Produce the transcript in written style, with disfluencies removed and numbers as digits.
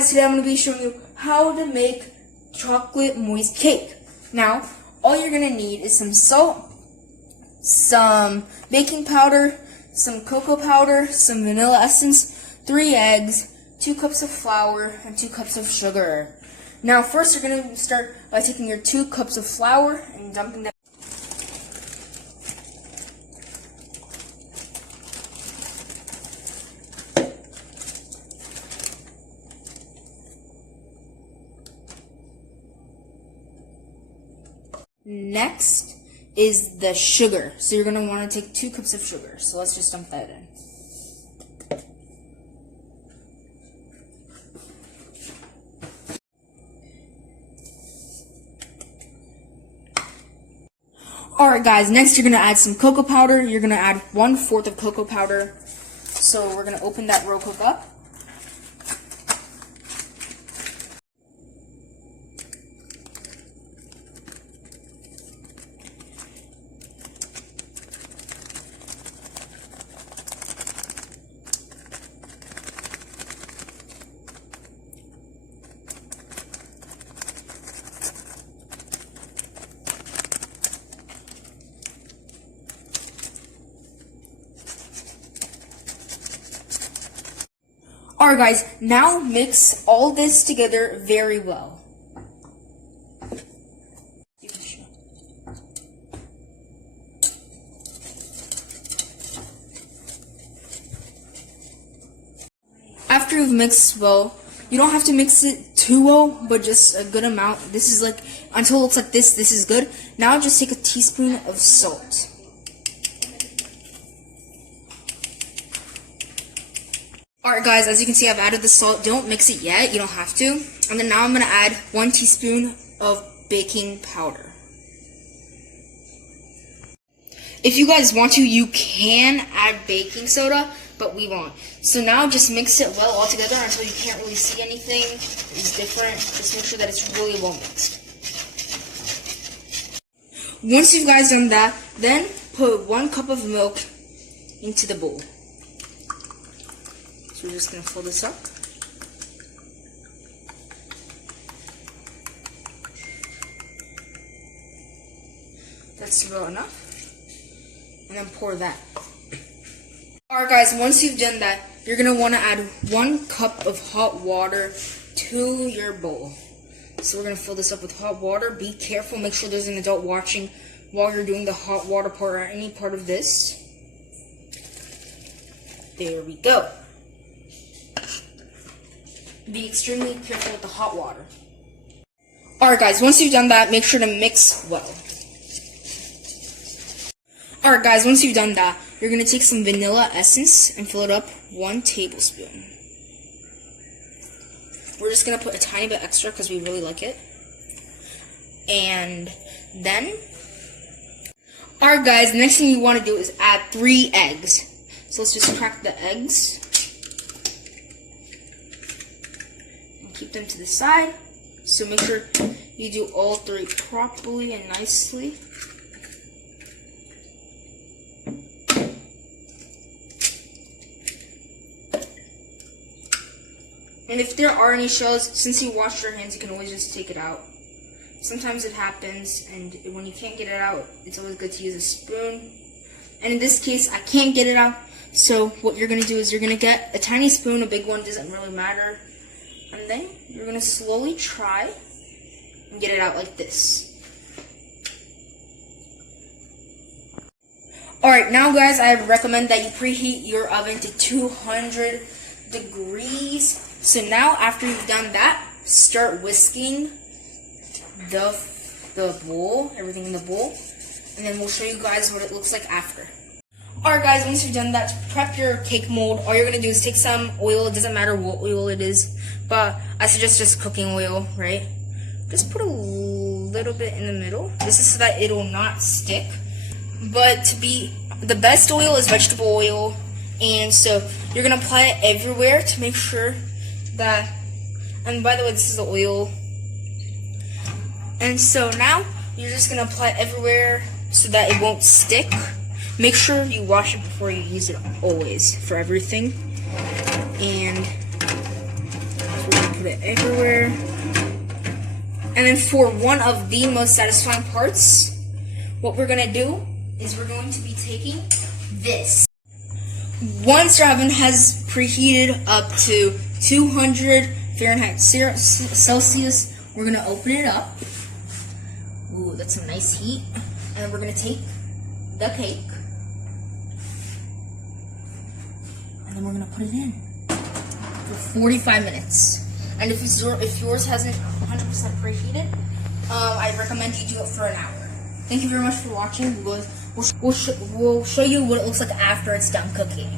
guys, today I'm going to be showing you how to make chocolate moist cake. Now, all you're going to need is some salt, some baking powder, some cocoa powder, some vanilla essence, 3 eggs, 2 cups of flour, and 2 cups of sugar. Now, first you're going to start by taking your 2 cups of flour and dumping them. Next is the sugar. So you're going to want to take 2 cups of sugar. So let's just dump that in. Alright guys, next you're going to add some cocoa powder. You're going to add 1/4 of cocoa powder. So we're going to open that real quick up. Alright guys, now mix all this together very well. After you've mixed well, you don't have to mix it too well, but just a good amount. This is like, until it looks like this is good. Now just take a teaspoon of salt. Alright guys, as you can see, I've added the salt. Don't mix it yet, you don't have to. And then now I'm going to add 1 teaspoon of baking powder. If you guys want to, you can add baking soda, but we won't. So now just mix it well all together until you can't really see anything is different. Just make sure that it's really well mixed. Once you guys done that, then put 1 cup of milk into the bowl. So we're just going to fill this up. That's about enough. And then pour that. Alright guys, once you've done that, you're going to want to add 1 cup of hot water to your bowl. So we're going to fill this up with hot water. Be careful, make sure there's an adult watching while you're doing the hot water part or any part of this. There we go. Be extremely careful with the hot water. Alright guys, once you've done that, make sure to mix well. Alright guys, once you've done that, you're going to take some vanilla essence and fill it up 1 tablespoon. We're just going to put a tiny bit extra because we really like it. And then, alright guys, the next thing you want to do is add 3 eggs. So let's just crack the eggs. Keep them to the side, so make sure you do all 3 properly and nicely. And if there are any shells, since you washed your hands, you can always just take it out. Sometimes it happens, and when you can't get it out, it's always good to use a spoon. And in this case, I can't get it out, so what you're going to do is you're going to get a tiny spoon. A big one doesn't really matter. And then you're going to slowly try and get it out like this. Alright, now guys, I recommend that you preheat your oven to 200 degrees. So now after you've done that, start whisking the bowl, everything in the bowl. And then we'll show you guys what it looks like after. Alright guys, once you've done that, to prep your cake mold, all you're going to do is take some oil. It doesn't matter what oil it is, but I suggest just cooking oil, right? Just put a little bit in the middle. This is so that it will not stick. But the best oil is vegetable oil, and so you're going to apply it everywhere to make sure that, and by the way, this is the oil. And so now, you're just going to apply it everywhere so that it won't stick. Make sure you wash it before you use it always for everything. And put it everywhere. And then for one of the most satisfying parts, what we're gonna do is we're going to be taking this. Once our oven has preheated up to 200 Fahrenheit Celsius, we're gonna open it up. Ooh, that's some nice heat. And then we're gonna take the cake, and then we're gonna put it in for 45 minutes. And if yours hasn't 100% preheated, I recommend you do it for an hour. Thank you very much for watching. We'll show you what it looks like after it's done cooking.